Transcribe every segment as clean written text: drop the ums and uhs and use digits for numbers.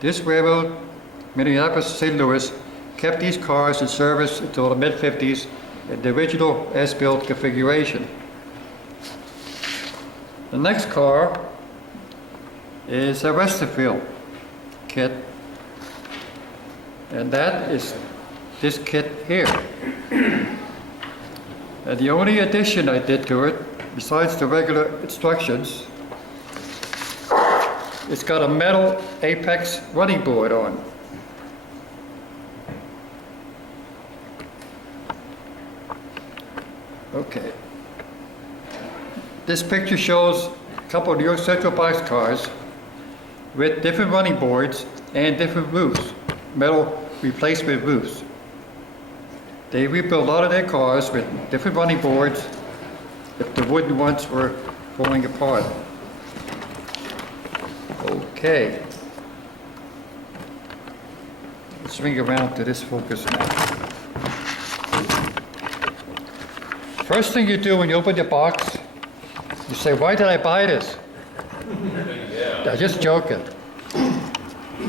This railroad, Minneapolis to St. Louis, kept these cars in service until the mid-50s in the original as-built configuration. The next car is a Westerfield kit, and that is this kit here. And the only addition I did to it, besides the regular instructions, it's got a metal Apex running board on. Okay. This picture shows a couple of New York Central boxcars with different running boards and different roofs, metal replacement roofs. They rebuilt a lot of their cars with different running boards if the wooden ones were falling apart. Okay. Let's swing around to this focus now. First thing you do when you open your box, you say, why did I buy this? I'm just joking.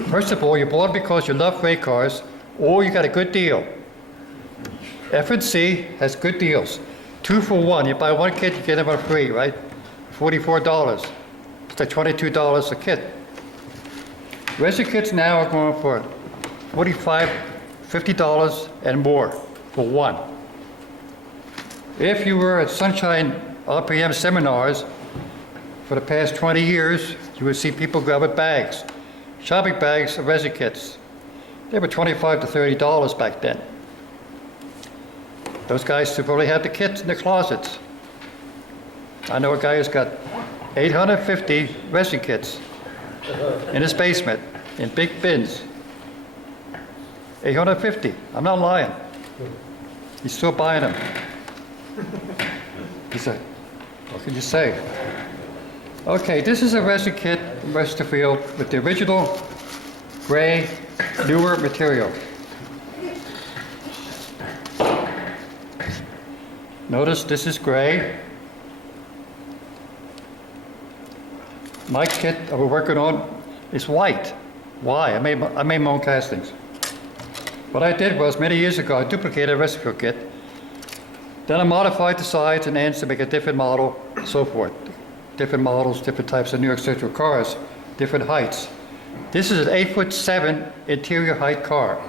First of all, you bought it because you love freight cars or you got a good deal. F&C has good deals. 2 for 1. You buy one kit, you get them for free, right? $44. It's like $22 a kit. Resin kits now are going for $45, $50 and more for one. If you were at Sunshine RPM seminars for the past 20 years, you would see people grabbing bags, shopping bags of resin kits. They were $25 to $30 back then. Those guys probably had the kits in the closets. I know a guy who's got 850 resin kits in his basement in big bins. 850. I'm not lying. He's still buying them. He said, what can you say? Okay, this is a resin kit from Westerfield with the original gray, newer material. Notice this is gray. My kit that we're working on is white. Why? I made my own castings. What I did was, many years ago, I duplicated a Westerfield kit. Then I modified the sides and ends to make a different model, so forth. Different models, different types of New York Central cars, different heights. This is an 8'7" interior height car.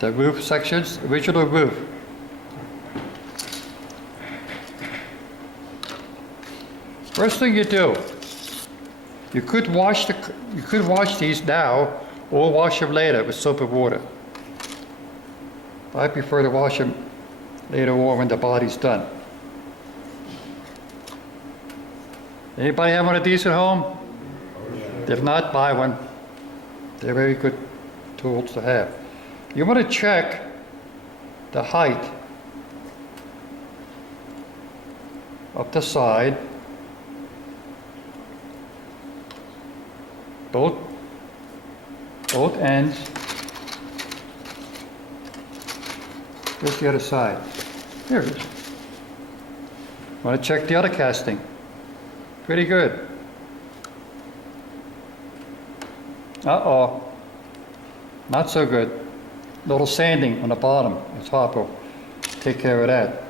The roof sections, original roof. First thing you do, you could wash these now or wash them later with soap and water. I prefer to wash them later on when the body's done. Anybody have one of these at home? If not, buy one. They're very good tools to have. You want to check the height of the side, both ends. Where's the other side? Here it is. Want to check the other casting. Pretty good. Uh-oh. Not so good. Little sanding on the bottom. The top will take care of that.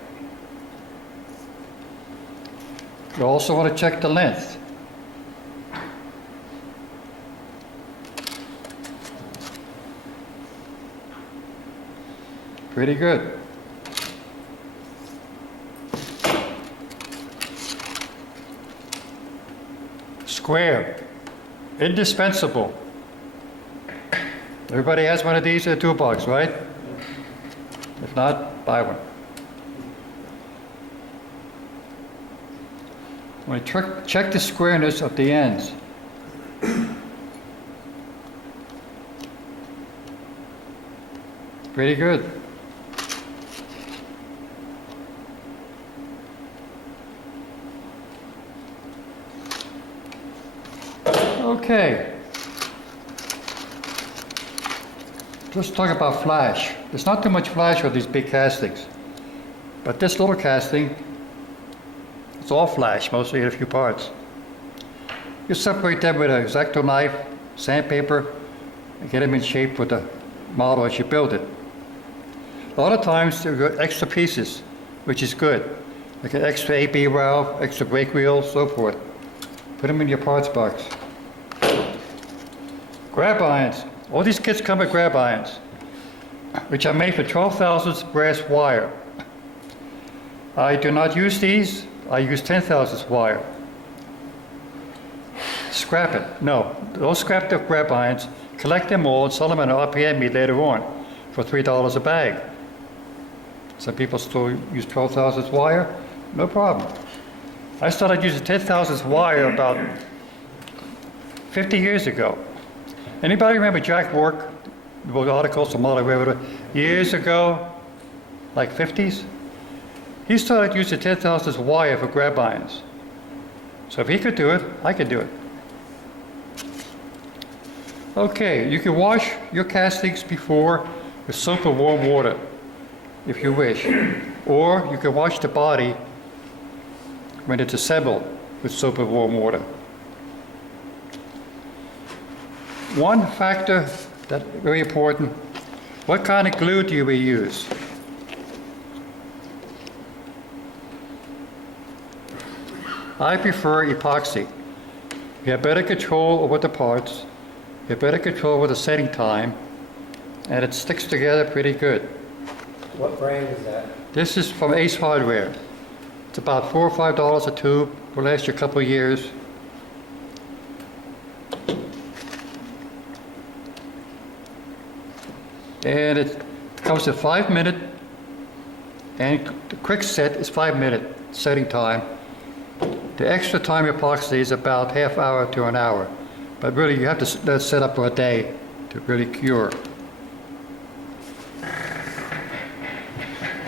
You also want to check the length. Pretty good. Square. Indispensable. Everybody has one of these in a toolbox, right? If not, buy one. When you check the squareness of the ends. Pretty good. Okay. Let's talk about flash. There's not too much flash with these big castings, but this little casting It's all flash, mostly in a few parts. You separate them with an X-Acto knife, sandpaper, and get them in shape with the model as you build it. A lot of times there are extra pieces, which is good. Like an extra AB valve, extra brake wheel, so forth. Put them in your parts box. Grab irons. All these kits come with grab irons, which are made for 12 thousandths brass wire. I do not use these. I use 10 thousandths wire. Scrap it. No, don't scrap the grab irons. Collect them all and sell them at an RPM meet later on for $3 a bag. Some people still use 12 thousandths wire. No problem. I started using 10 thousandths wire about 50 years ago. Anybody remember Jack Work? The articles from Model River years ago, like 50s? He started using 10 thousandths wire for grab irons. So if he could do it, I could do it. Okay, you can wash your castings before with soap and warm water, if you wish. Or you can wash the body when it's assembled with soap and warm water. One factor that's very important, what kind of glue do you use? I prefer epoxy. You have better control over the parts, you have better control over the setting time, and it sticks together pretty good. What brand is that? This is from Ace Hardware. It's about $4 or $5 a tube, will last you a couple of years. And it comes at 5 minute, and the quick set is 5 minute setting time. The extra time epoxy is about half hour to an hour, but really you have to let it set up for a day to really cure.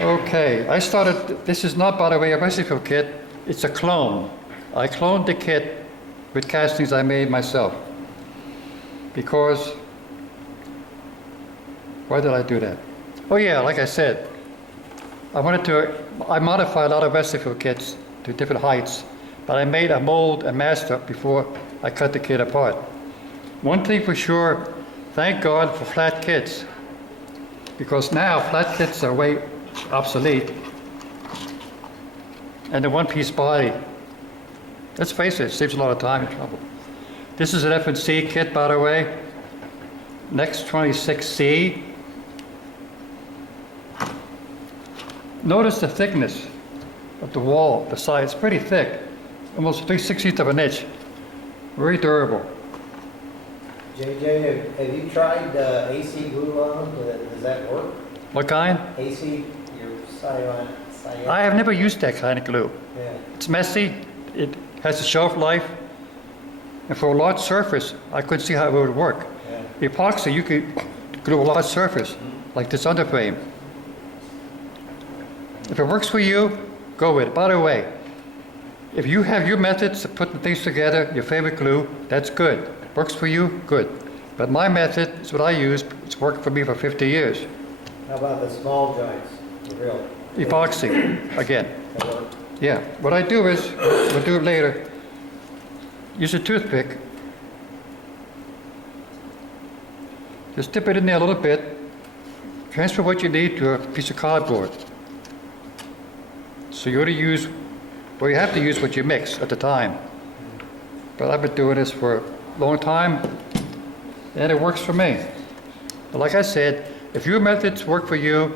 Okay, I started, this is not, by the way, a recipe kit, it's a clone. I cloned the kit with castings I made myself. Because, why did I do that? Oh yeah, like I said, I modified a lot of recipe kits to different heights, but I made a mold and master before I cut the kit apart. One thing for sure, thank God for flat kits, because now flat kits are way obsolete. And the one-piece body, let's face it, saves a lot of time and trouble. This is an F&C kit, by the way, Next 26C. Notice the thickness of the wall, the side, it's pretty thick, almost 3/16 of an inch. Very durable. JJ, have you tried AC glue on them? Does that work? What kind? AC, your cyan. I have never used that kind of glue. Yeah. It's messy, it has a shelf life, and for a large surface, I couldn't see how it would work. Yeah. Epoxy, you could glue a large surface, like this underframe. If it works for you, go with it. By the way, if you have your methods of putting things together, your favorite glue, that's good. Works for you, good. But my method is what I use. It's worked for me for 50 years. How about the small joints, the real? Epoxy, again. That work? Yeah, what I do is, we'll do it later, use a toothpick. Just dip it in there a little bit, transfer what you need to a piece of cardboard. So you ought to use, well, you have to use what you mix at the time. But I've been doing this for a long time, and it works for me. But like I said, if your methods work for you,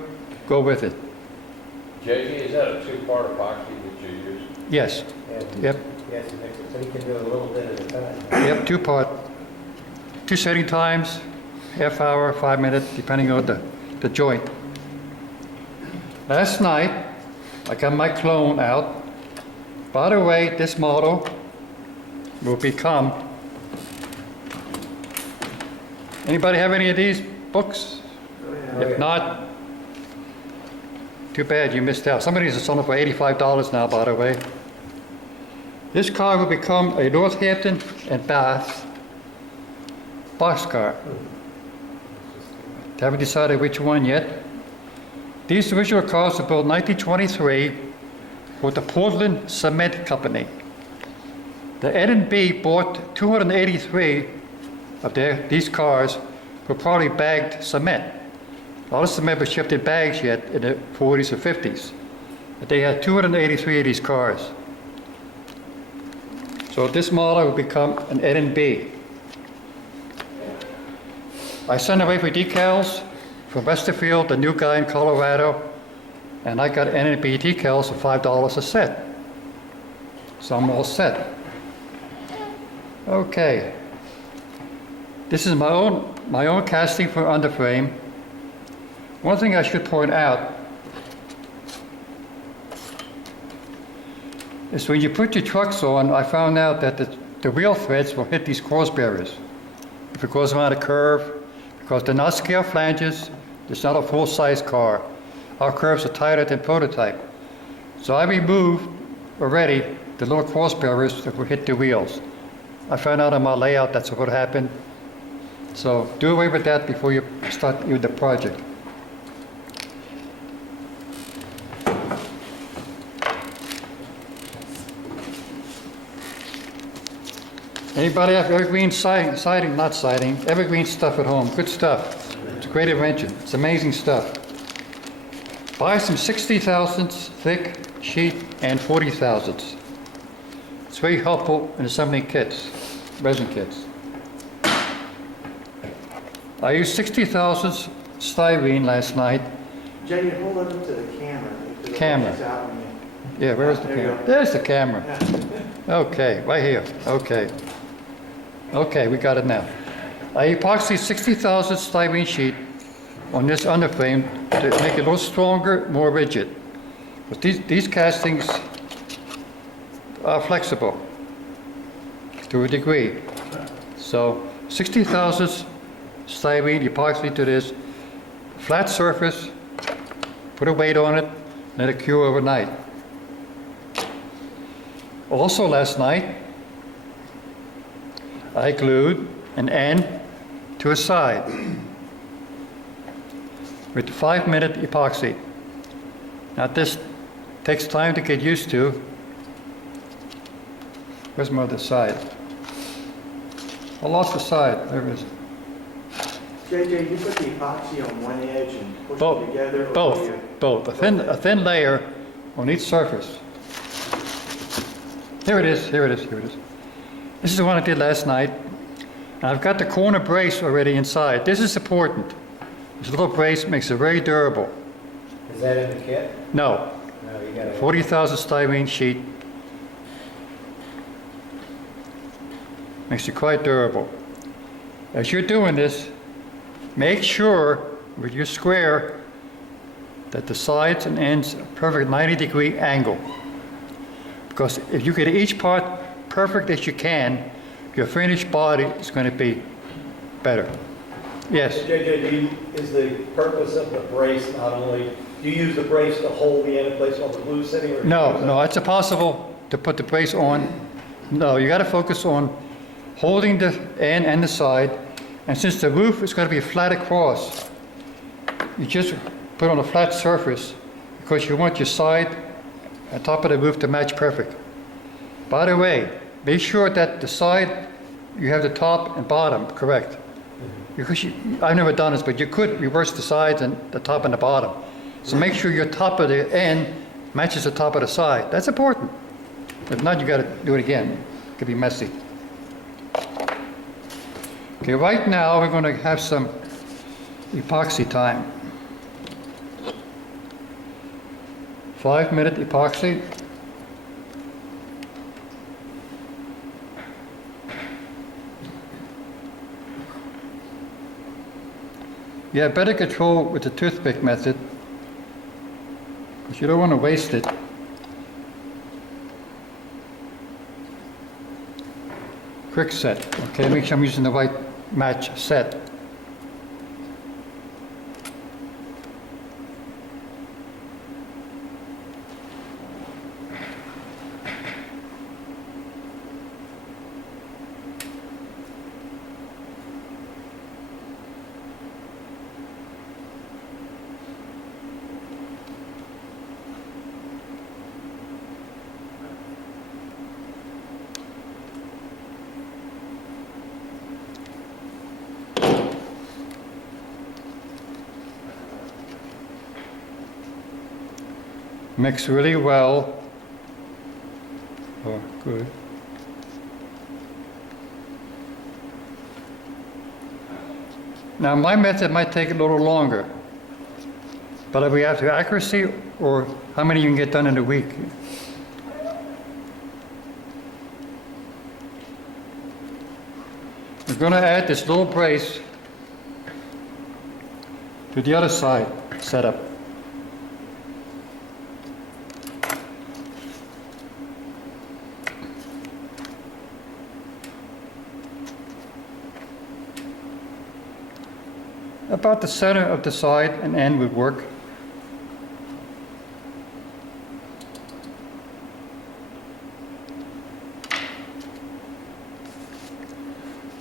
go with it. JJ, is that a two-part epoxy that you use? Yes. Yeah. Yep. Yes, it makes it, so you can do a little bit at a time. Yep, two-part. 2 setting times, half hour, 5 minutes, depending on the joint. Last night, I got my clone out. By the way, this model will become, anybody have any of these books? If not, too bad you missed out. Some of these are selling for $85 now, by the way. This car will become a Northampton and Bath boxcar. Haven't decided which one yet. These original cars were built 1923, for the Portland Cement Company. The N&B bought 283 of these cars for probably bagged cement. A lot of cement was shipped in bags yet in the 40s or 50s. But they had 283 of these cars. So this model will become an N&B. I sent away for decals from Westerfield, the new guy in Colorado, and I got N&B decals for $5 a set. So I'm all set. Okay. This is my own casting for underframe. One thing I should point out is when you put your trucks on, I found out that the wheel threads will hit these cross bearers if it goes around a curve, because they're not scale flanges. It's not a full-size car. Our curves are tighter than prototype. So I removed already the little cross bearers that will hit the wheels. I found out on my layout that's what happened. So do away with that before you start the project. Anybody have evergreen siding, not siding, evergreen stuff at home? Good stuff. It's a great invention. It's amazing stuff. Buy some 60 thousandths thick sheet and 40 thousandths. It's very helpful in assembling kits, resin kits. I used 60 thousandths styrene last night. Jay, hold it up to the camera. Camera. Yeah, where is the camera? There's the camera. Okay, right here. Okay. Okay, we got it now. I epoxy 60 thousandths styrene sheet on this underframe to make it a little stronger, more rigid. But these castings are flexible to a degree. So 60 thousandths styrene epoxy to this flat surface, put a weight on it, let it cure overnight. Also last night, I glued an end to a side with 5-minute epoxy. Now this takes time to get used to. Where's my other side? I lost the side. There it is. JJ, you put the epoxy on one edge and push it together? Both. A thin layer on each surface. Here it is. This is the one I did last night. And I've got the corner brace already inside. This is important. This little brace makes it very durable. Is that in the kit? No. No, you gotta. 40,000 styrene sheet. Makes it quite durable. As you're doing this, make sure with your square that the sides and ends are perfect 90-degree angle. Because if you get each part perfect as you can, your finished body is going to be better. Yes? JJ, is the purpose of the brace not only, do you use the brace to hold the end in place while the glue's sitting? Or No, it's impossible to put the brace on. No, you got to focus on holding the end and the side. And since the roof is going to be flat across, you just put on a flat surface because you want your side and top of the roof to match perfect. By the way, make sure that the side, you have the top and bottom correct. Because I've never done this, but you could reverse the sides and the top and the bottom. So make sure your top of the end matches the top of the side. That's important. If not, you got to do it again. It could be messy. Okay, right now we're going to have some epoxy time. 5-minute epoxy. Yeah, better control with the toothpick method, because you don't want to waste it. Quick set. Okay, make sure I'm using the right match set. Mix really well. Oh, good. Now my method might take a little longer, but if we have to accuracy or how many you can get done in a week. We're going to add this little brace to the other side setup. About the center of the side and end would work.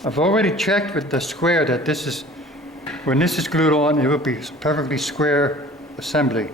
I've already checked with the square that this is, when this is glued on, it will be perfectly square assembly.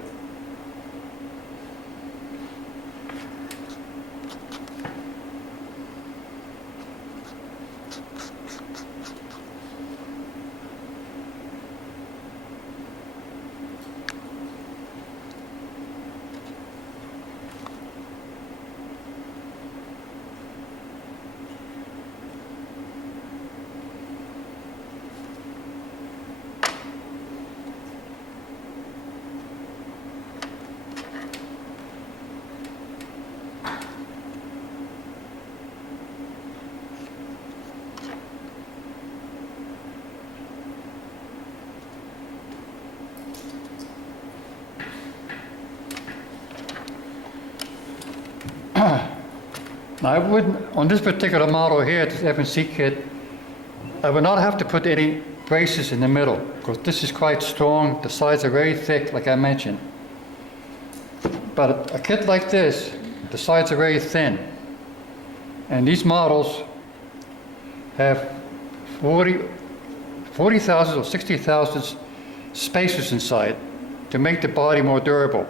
Now I wouldn't, on this particular model here, this F&C kit, I would not have to put any braces in the middle, because this is quite strong, the sides are very thick, like I mentioned. But a kit like this, the sides are very thin. And these models have 40,000 or 60,000 spacers inside to make the body more durable.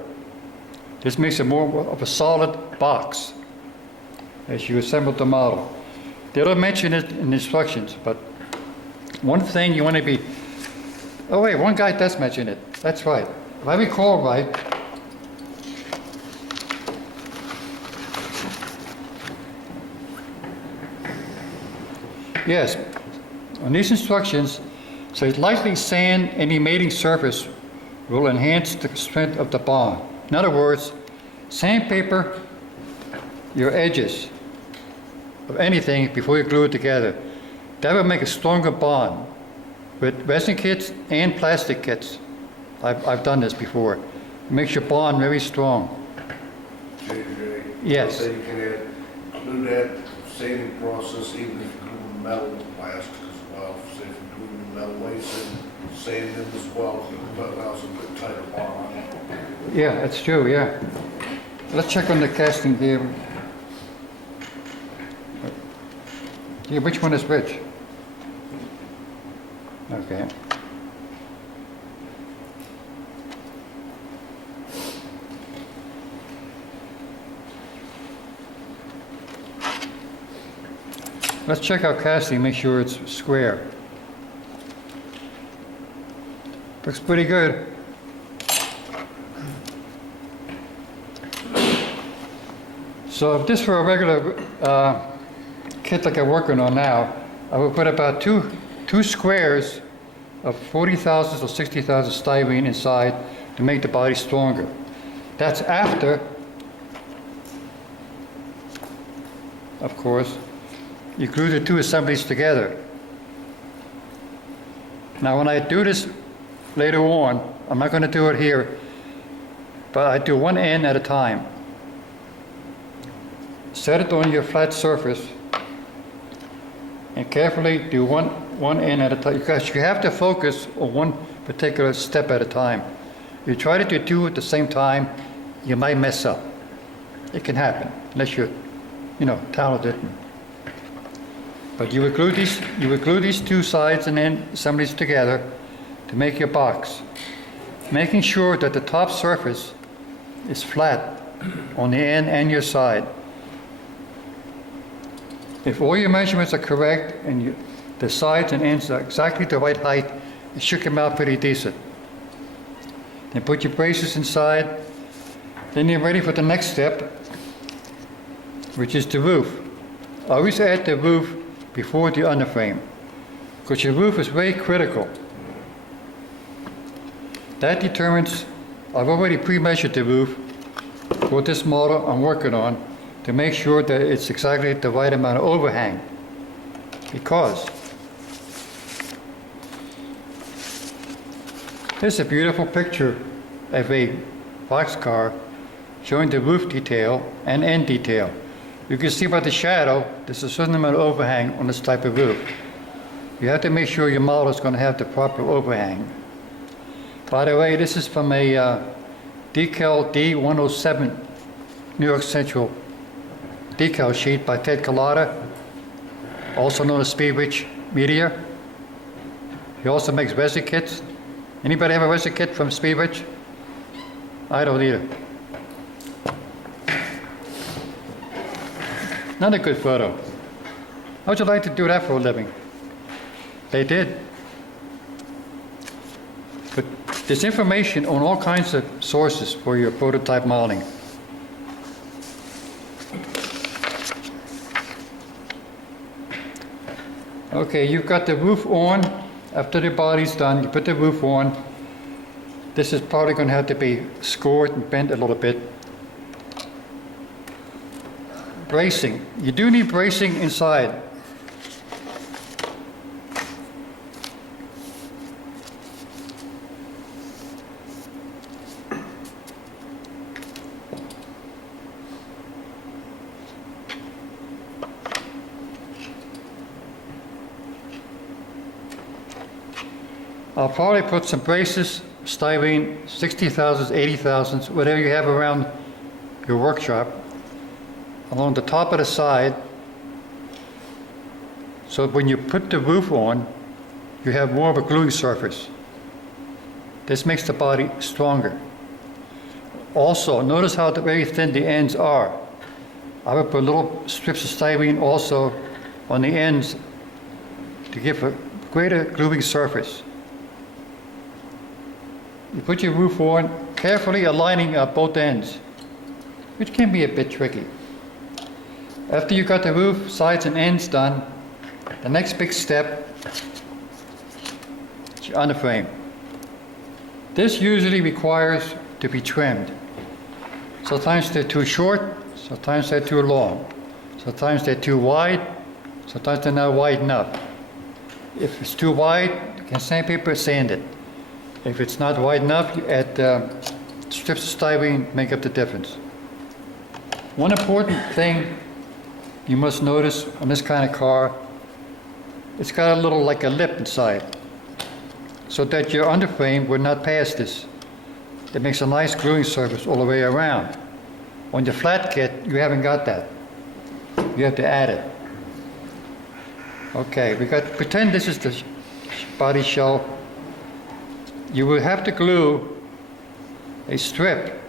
This makes it more of a solid box as you assemble the model. They don't mention it in the instructions, but one thing you want to be, oh wait, one guy does mention it. That's right. If I recall right, yes, on these instructions, says lightly sand any mating surface will enhance the strength of the bond. In other words, sandpaper your edges of anything before you glue it together. That will make a stronger bond with resin kits and plastic kits. I've done this before. It makes your bond very strong. JJ. Yes. So you can do that sanding process even if you're gluing metal and plastic as well. Say if you're gluing metal lace and sand them as well, that allows a bit tighter bond. Yeah, that's true, yeah. Let's check on the casting here. Yeah, which one is which? Okay. Let's check our casting, make sure it's square. Looks pretty good. So if this were a regular kit like I'm working on now, I would put about two squares of 40,000 or 60,000 styrene inside to make the body stronger. That's after, of course, you glue the two assemblies together. Now when I do this later on, I'm not going to do it here, but I do one end at a time. Set it on your flat surface and carefully do one end at a time, because you have to focus on one particular step at a time. If you try to do two at the same time, you might mess up. It can happen unless you're, talented. But you would glue these two sides and end assemblies together to make your box, making sure that the top surface is flat on the end and your side. If all your measurements are correct and the sides and ends are exactly the right height, it should come out pretty decent. Then put your braces inside Then you're ready for the next step, which is the roof. Always add the roof before the underframe, because your roof is very critical. That determines, I've already pre-measured the roof for this model I'm working on to make sure that it's exactly the right amount of overhang. Because here's a beautiful picture of a boxcar showing the roof detail and end detail. You can see by the shadow, there's a certain amount of overhang on this type of roof. You have to make sure your model is going to have the proper overhang. By the way, this is from a decal D107 New York Central decal sheet by Ted Collada, also known as Speedwich Media. He also makes resin kits. Anybody have a resin kit from Speedwich? I don't either. Not a good photo. How would you like to do that for a living? They did. But there's information on all kinds of sources for your prototype modeling. Okay, you've got the roof on. After the body's done, you put the roof on. This is probably going to have to be scored and bent a little bit. Bracing. You do need bracing inside. I'll probably put some braces, styrene, 60 thousandths, 80 thousandths, whatever you have around your workshop, along the top of the side, so when you put the roof on, you have more of a gluing surface. This makes the body stronger. Also, notice how very thin the ends are. I would put little strips of styrene also on the ends to give a greater gluing surface. You put your roof on, carefully aligning up both ends, which can be a bit tricky. After you got the roof, sides and ends done, the next big step is your underframe. This usually requires to be trimmed. Sometimes they're too short, sometimes they're too long, sometimes they're too wide, sometimes they're not wide enough. If it's too wide, you can sandpaper, sand it. If it's not wide enough, you add strips of styrene, make up the difference. One important thing you must notice on this kind of car, it's got a little like a lip inside, so that your underframe would not pass this. It makes a nice gluing surface all the way around. On your flat kit, you haven't got that. You have to add it. Okay, pretend this is the body shell. You will have to glue a strip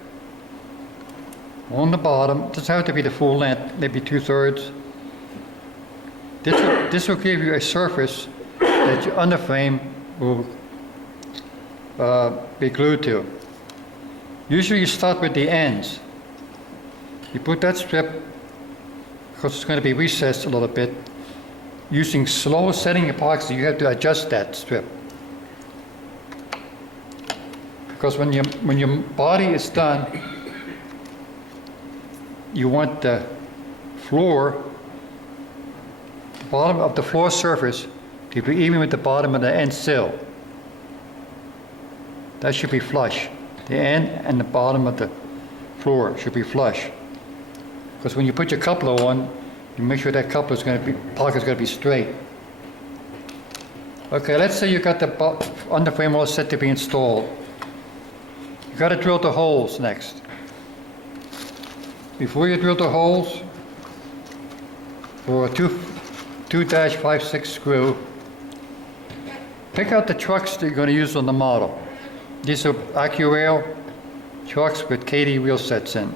on the bottom. It doesn't have to be the full length, maybe 2/3. This will give you a surface that your underframe will be glued to. Usually you start with the ends. You put that strip, because it's going to be recessed a little bit. Using slow setting epoxy, you have to adjust that strip. Because when your body is done, you want the floor, the bottom of the floor surface, to be even with the bottom of the end sill. That should be flush. The end and the bottom of the floor should be flush. Because when you put your coupler on, you make sure that coupler is going to be, pocket is going to be straight. Okay, let's say you got the underframe all set to be installed. You got to drill the holes next. Before you drill the holes, for a 2-56 screw, pick out the trucks that you're going to use on the model. These are AccuRail trucks with KD wheel sets in.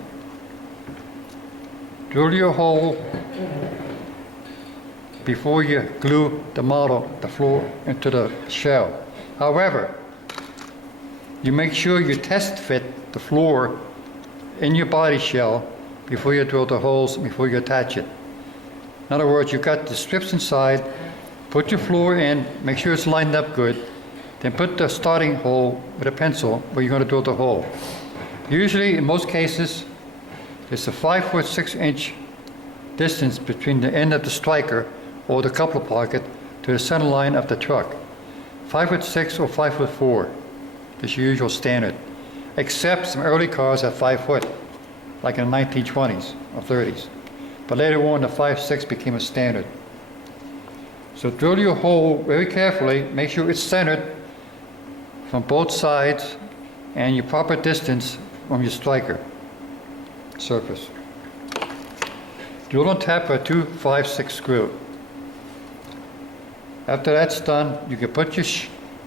Drill your hole before you glue the model, the floor, into the shell. However, you make sure you test fit the floor in your body shell before you drill the holes, before you attach it. In other words, you've got the strips inside, put your floor in, make sure it's lined up good, then put the starting hole with a pencil where you're going to drill the hole. Usually, in most cases, it's a 5 foot 6 inch distance between the end of the striker or the coupler pocket to the center line of the truck. 5 foot 6 or 5 foot 4 is your usual standard, except some early cars at 5 foot, like in the 1920s or 30s. But later on, the 5'6" became a standard. So drill your hole very carefully, make sure it's centered from both sides and your proper distance from your striker surface. Drill on tap for a 256 screw. After that's done, you can put your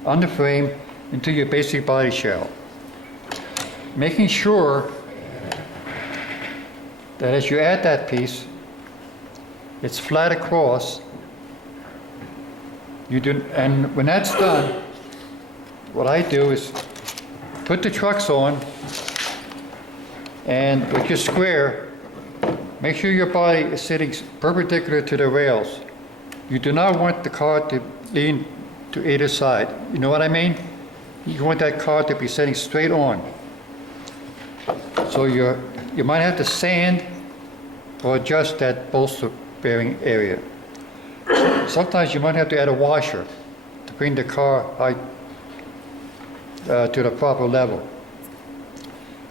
underframe into your basic body shell, making sure that as you add that piece, it's flat across. And when that's done, what I do is put the trucks on, and with your square, make sure your body is sitting perpendicular to the rails. You do not want the car to lean to either side. You know what I mean? You want that car to be sitting straight on. So you might have to sand or adjust that bolster bearing area. Sometimes you might have to add a washer to bring the car height to the proper level.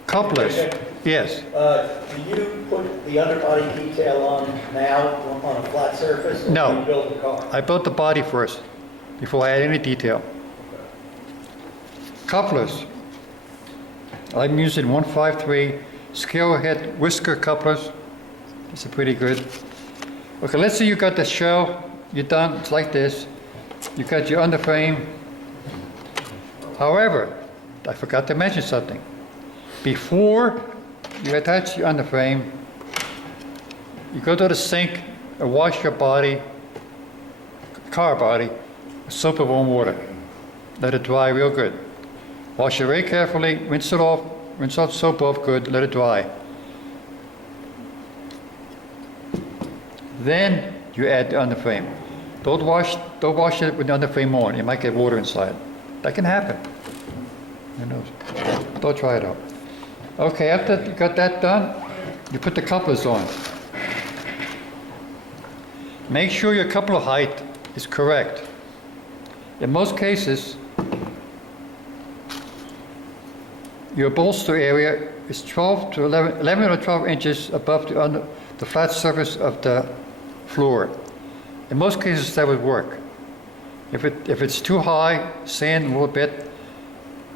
Couplers, yes. Do you put the underbody detail on now on a flat surface? Or No. do you build the car? I built the body first before I add any detail. Couplers. I'm using 153 scale head whisker couplers. These are pretty good. Okay, let's say you got the shell, you're done, it's like this. You got your underframe. However, I forgot to mention something. Before you attach your underframe, you go to the sink and wash your body, car body, with soap and warm water. Let it dry real good. Wash it very carefully, rinse it off, rinse off soap off good, let it dry. Then you add the underframe. Don't wash it with the underframe on. You might get water inside. That can happen. Who knows? Don't try it out. Okay, after you got that done, you put the couplers on. Make sure your coupler height is correct. In most cases, your bolster area is 12 to 11 or 12 inches above the flat surface of the floor. In most cases, that would work. If it's too high, sand a little bit,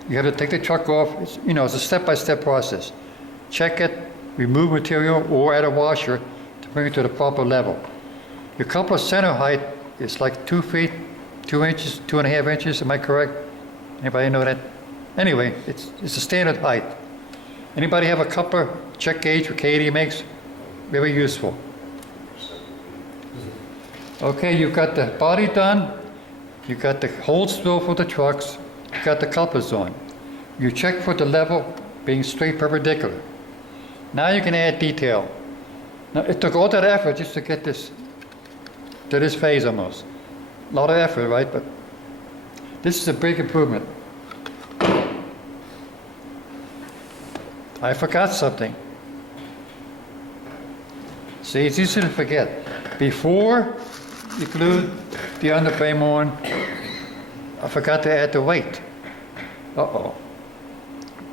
you have to take the truck off. It's a step-by-step process. Check it, remove material, or add a washer to bring it to the proper level. Your coupler center height is like 2 feet, 2 inches, 2.5 inches. Am I correct? Anybody know that? Anyway, it's a standard height. Anybody have a coupler check gauge what Katie makes? Very useful. Okay, you've got the body done. You've got the holes drilled for the trucks. You've got the couplers on. You check for the level being straight perpendicular. Now you can add detail. Now it took all that effort just to get this to this phase almost. A lot of effort, right? But this is a big improvement. I forgot something. See, it's easy to forget. Before you glue the underframe on, I forgot to add the weight. Uh-oh.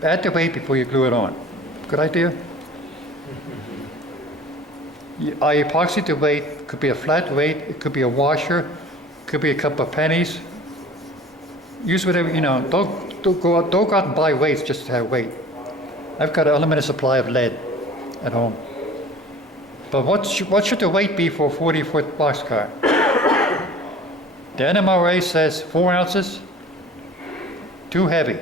Add the weight before you glue it on. Good idea? I epoxy the weight. It could be a flat weight. It could be a washer. It could be a couple of pennies. Use whatever, don't go out and buy weights just to have weight. I've got an unlimited supply of lead at home. But what should the weight be for a 40-foot boxcar? The NMRA says 4 ounces, too heavy.